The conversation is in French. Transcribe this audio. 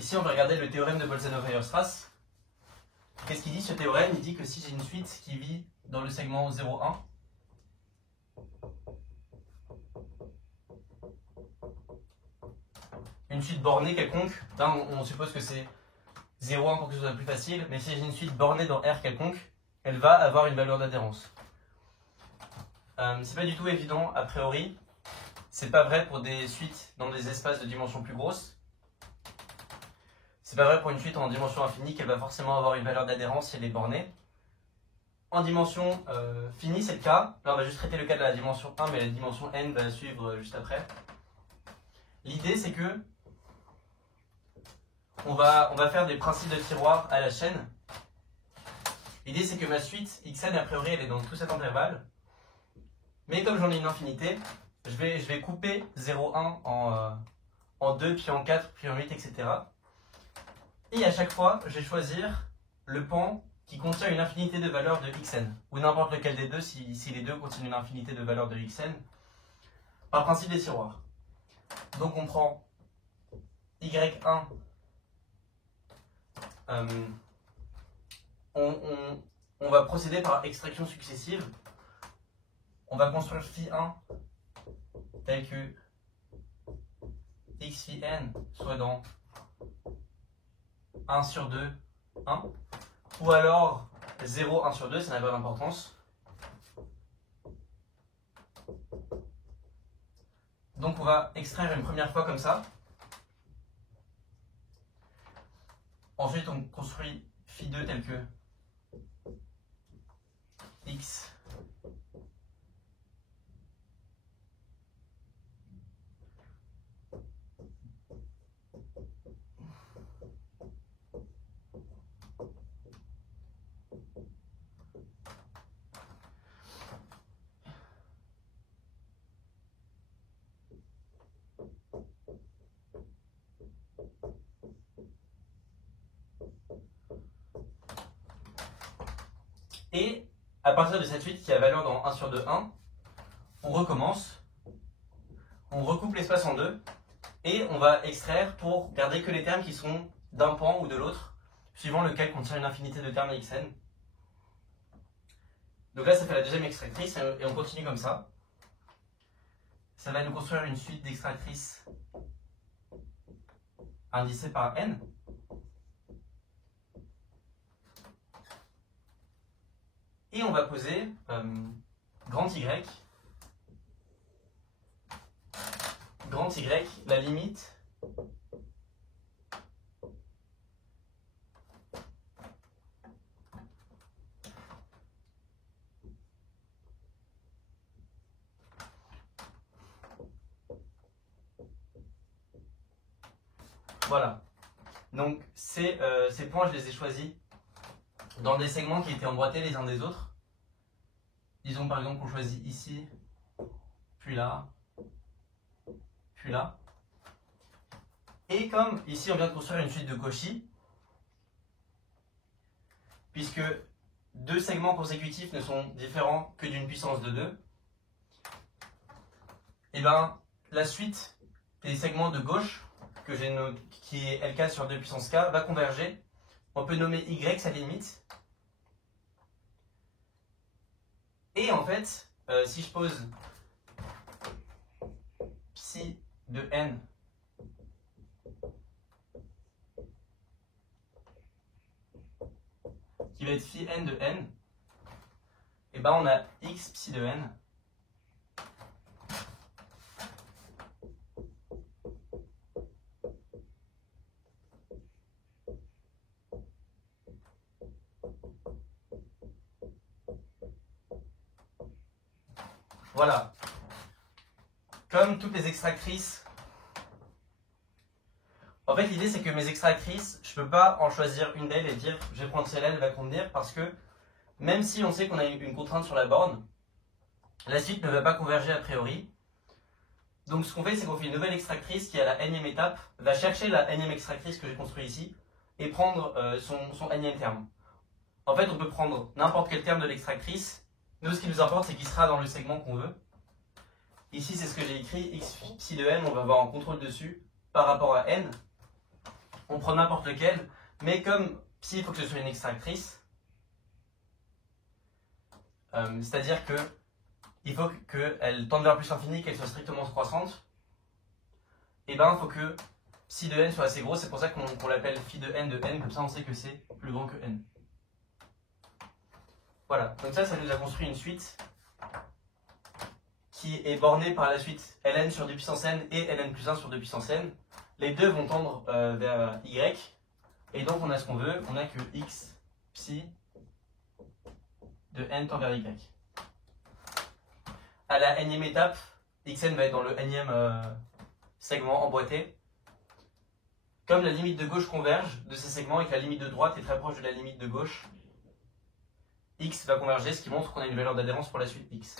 Ici, on va regarder le théorème de Bolzano-Weierstrass. Qu'est-ce qu'il dit ce théorème? Il dit que si j'ai une suite qui vit dans le segment 0, 1, une suite bornée quelconque, là on suppose que c'est 0, 1 pour que ce soit plus facile, mais si j'ai une suite bornée dans R quelconque, elle va avoir une valeur d'adhérence. C'est pas du tout évident a priori, c'est pas vrai pour des suites dans des espaces de dimension plus grosse. C'est pas vrai pour une suite en dimension infinie qu'elle va forcément avoir une valeur d'adhérence si elle est bornée. En dimension finie, c'est le cas. Là, on va juste traiter le cas de la dimension 1, mais la dimension n va suivre juste après. L'idée, c'est que on va faire des principes de tiroir à la chaîne. L'idée, c'est que ma suite xn, a priori, elle est dans tout cet intervalle. Mais comme j'en ai une infinité, je vais couper 0, 1 en 2, puis en 4, puis en 8, etc. Et à chaque fois, je vais choisir le pan qui contient une infinité de valeurs de xn, ou n'importe lequel des deux, si les deux contiennent une infinité de valeurs de xn, par principe des tiroirs. Donc on prend y1, on va procéder par extraction successive. On va construire phi1 tel que x phi n soit dans 1 sur 2, 1, ou alors 0, 1 sur 2, ça n'a pas d'importance. Donc on va extraire une première fois comme ça. Ensuite on construit phi2 tel que x et à partir de cette suite qui a valeur dans 1 sur 2, 1, on recommence, on recoupe l'espace en deux et on va extraire pour garder que les termes qui sont d'un pan ou de l'autre, suivant lequel contient une infinité de termes xn. Donc là, ça fait la deuxième extractrice et on continue comme ça. Ça va nous construire une suite d'extractrices indicée par n. Et on va poser grand Y, la limite voilà. Donc ces points, je les ai choisis dans des segments qui étaient emboîtés les uns des autres. Disons par exemple qu'on choisit ici, puis là, puis là. Et comme ici on vient de construire une suite de Cauchy, puisque deux segments consécutifs ne sont différents que d'une puissance de 2, et bien la suite des segments de gauche, qui est LK sur 2 puissance K, va converger. On peut nommer Y sa limite. Et en fait, si je pose psi de n qui va être phi n de n, et ben on a x psi de n voilà. Comme toutes les extractrices, en fait l'idée c'est que mes extractrices, je ne peux pas en choisir une d'elles et dire je vais prendre celle-là, elle va convenir, parce que même si on sait qu'on a une contrainte sur la borne, la suite ne va pas converger a priori. Donc ce qu'on fait, c'est qu'on fait une nouvelle extractrice qui à la nème étape va chercher la nème extractrice que j'ai construite ici et prendre son nème terme. En fait on peut prendre n'importe quel terme de l'extractrice. Nous, ce qui nous importe, c'est qu'il sera dans le segment qu'on veut. Ici, c'est ce que j'ai écrit, x psi de n, on va avoir un contrôle dessus par rapport à n. on prend n'importe lequel, mais comme psi, il faut que ce soit une extractrice, c'est-à-dire que il faut qu'elle tende vers plus l'infini, qu'elle soit strictement croissante, et ben il faut que psi de n soit assez gros, c'est pour ça qu'on l'appelle phi de n, comme ça on sait que c'est plus grand que n. Voilà, donc ça nous a construit une suite qui est bornée par la suite ln sur 2 puissance n et ln plus 1 sur 2 puissance n. Les deux vont tendre vers y, et donc on a ce qu'on veut, on a que x psi de n tend vers y. À la nème étape, xn va être dans le nème segment emboîté. Comme la limite de gauche converge de ces segments et que la limite de droite est très proche de la limite de gauche, x va converger, ce qui montre qu'on a une valeur d'adhérence pour la suite x.